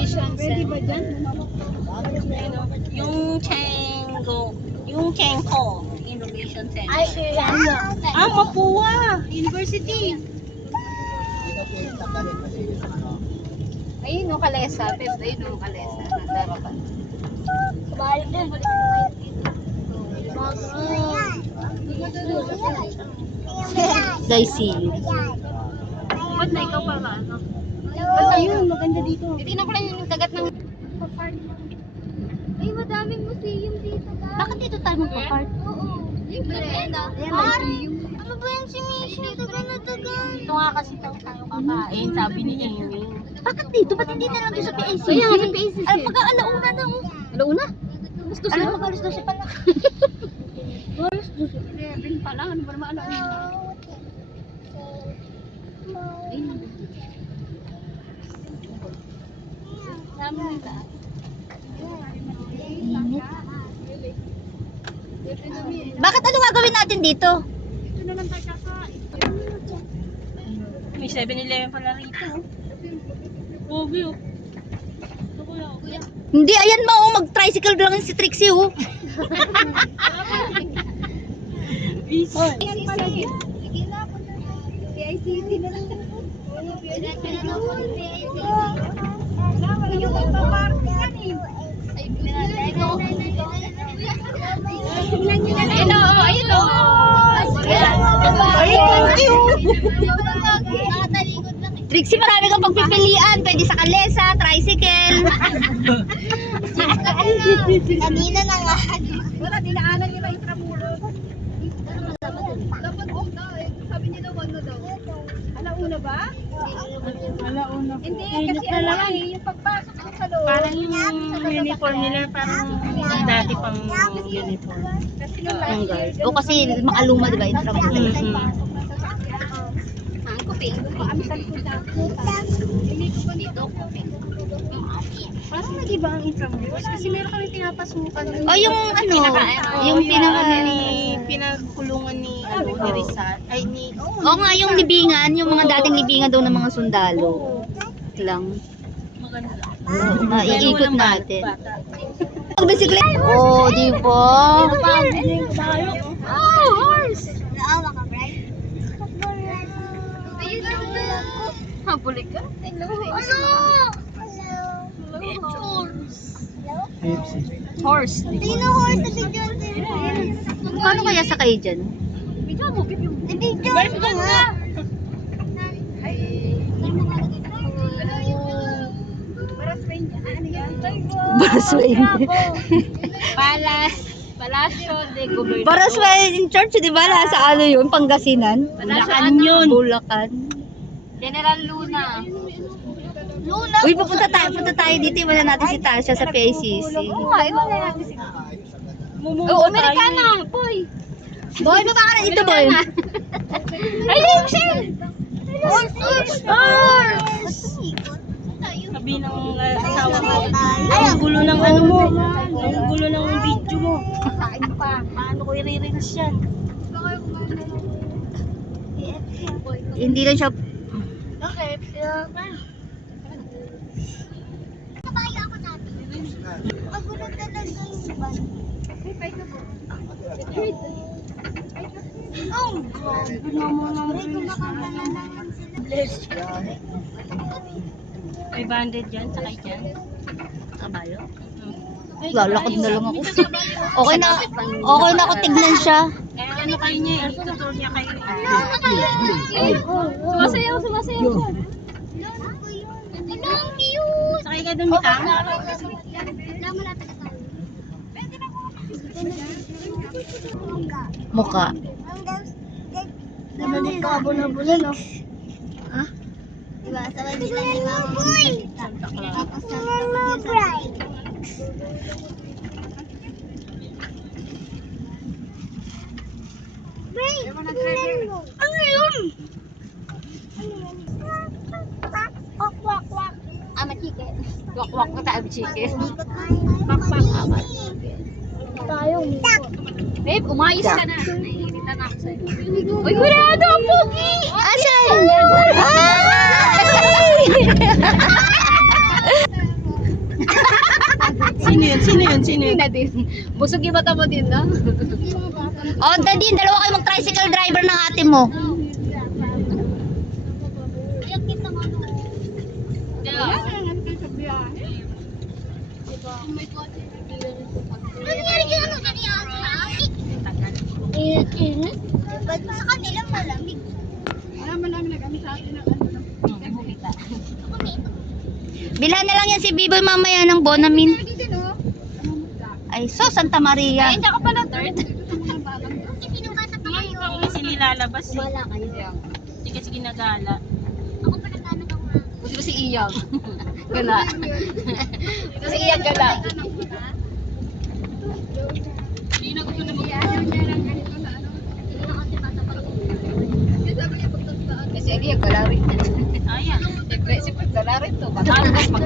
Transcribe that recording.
Innovation Center. Yung Chenko Innovation Center. Ay, ano? Mapua University. Ayun yung Kalesa. Ayun yung Kalesa. Balik din. I see you. Ba't na ikaw para ano? Ba't ayun, maganda dito. Tingnan ko lang yung kagat ng... Ay, madaming museum dito. Bakit dito tayo magpa-park? Oo. Libre. Museum. Ano ba yan si Misha? Tagal. Ito nga kasi tayo kakain, sabi ni Amy. Bakit dito? Ba't hindi na lang doon sa PACC? Kaya nga sa PACC. Ay, pagka-alauna na. Alauna? Gusto siya. Alam mo, alas 12 pa lang. Alas 12. 11 pa lang. Ano ba naman alauna? Bakit ano gagawin natin dito? Ito na lang tayo kakain. May 7-Eleven pala rito. Pogi oh. Hindi, ayan mo, mag-tricycle lang si Trixie oh. PICC na lang. Hello, hello. Trixie, marami kang pagpipilian. Pwede sa kalesa, tricycle. Kanina na nga. Wala, dinaanan nila yung Intramuros. Dapat una eh. Sabi nila ano daw. Alauna ba? Alauna. Hindi, kasi ano eh, yung pagpasok sa loob. Parang yung uniform nila, parang dati pang uniform. Kasi nung last year. O kasi makaluma, diba? Intramuros. Ang kuping. Maamitan ko na. Hindi ko pa dito. Parang nag-iba ang Intramuros. Kasi meron kami pinapasukan. O yung ano, yung pinagkulungan ni Rizal, ay ni... Oo nga, yung libingan, yung mga dating libingan daw ng mga sundalo. Lang. Maganda. Iikot natin. Bisiklet. Oh, di ba? Oh, horse! Naawa ka, Brian? Ayun lang na. Habulik ka? Hello. Horse. Sino horse na video? Paano kaya sakay dyan? Video mo, video. Video mo nga. Baraswain. Palasyo de Gobernador. Baraswain in church, di ba? Sa ano yun? Pangasinan? Bulacan yun. Bulacan. General Luna. Luna? Uy, punta tayo dito. Wala natin si Tasha sa PACC. Oo nga, iwan na natin si Oo, Amerikana. Boy. Boy, baba ka na dito, boy. Ayun, Michelle. Horse. Sabi ng asawa ko, ang gulo ng ano mo, ang gulo ng video mo. Kain pa. Paano ko i-reels yan? Hindi lang siya. Okay. Kabayo ako dati. Magulo talaga yung ban. Oh, grabe naman ang bless. May banded dyan, sakay dyan. Kabayo. Lalakad na lang ako. Okay na ako tignan siya. Kaya ano kayo niya, tutur niya kayo. Sumasayaw siya. Ang cute. Sakay ka dun, Mika. Muka. Bula-bula, no? Ha? Diba? Sabay nila ni Mama. Boy! Tapos Mama Bright. Bright! Ano yun? Wak-wak-wak. Chicken. Wak-wak na tayo, chicken. Pak-pak. Tayo. Babe, umayos ka na. Naiirita na ako sa'yo. Uy, kurado! Ang pogi! Asan? napansin eh. Nadine. Busog yung mata mo din, no? Oh, Dadin, dalawa kayo mag-tricycle driver ng ate mo. Init-init. Ba't sa kanila malamig? Bilhan na lang yan si Biboy mamaya ng Bonamin. Ay, so, Santa Maria. Hindi ako pala third. Kasi nilalabas eh. Wala kayo. Hindi kasi ginagala. Ako pa nagkano ka nga. Gusto ko si Iyang. Gala. Gusto si Iyang gala. Kasi Iyang gala rin. Ayan. Siyempre, gala rin to. Tapos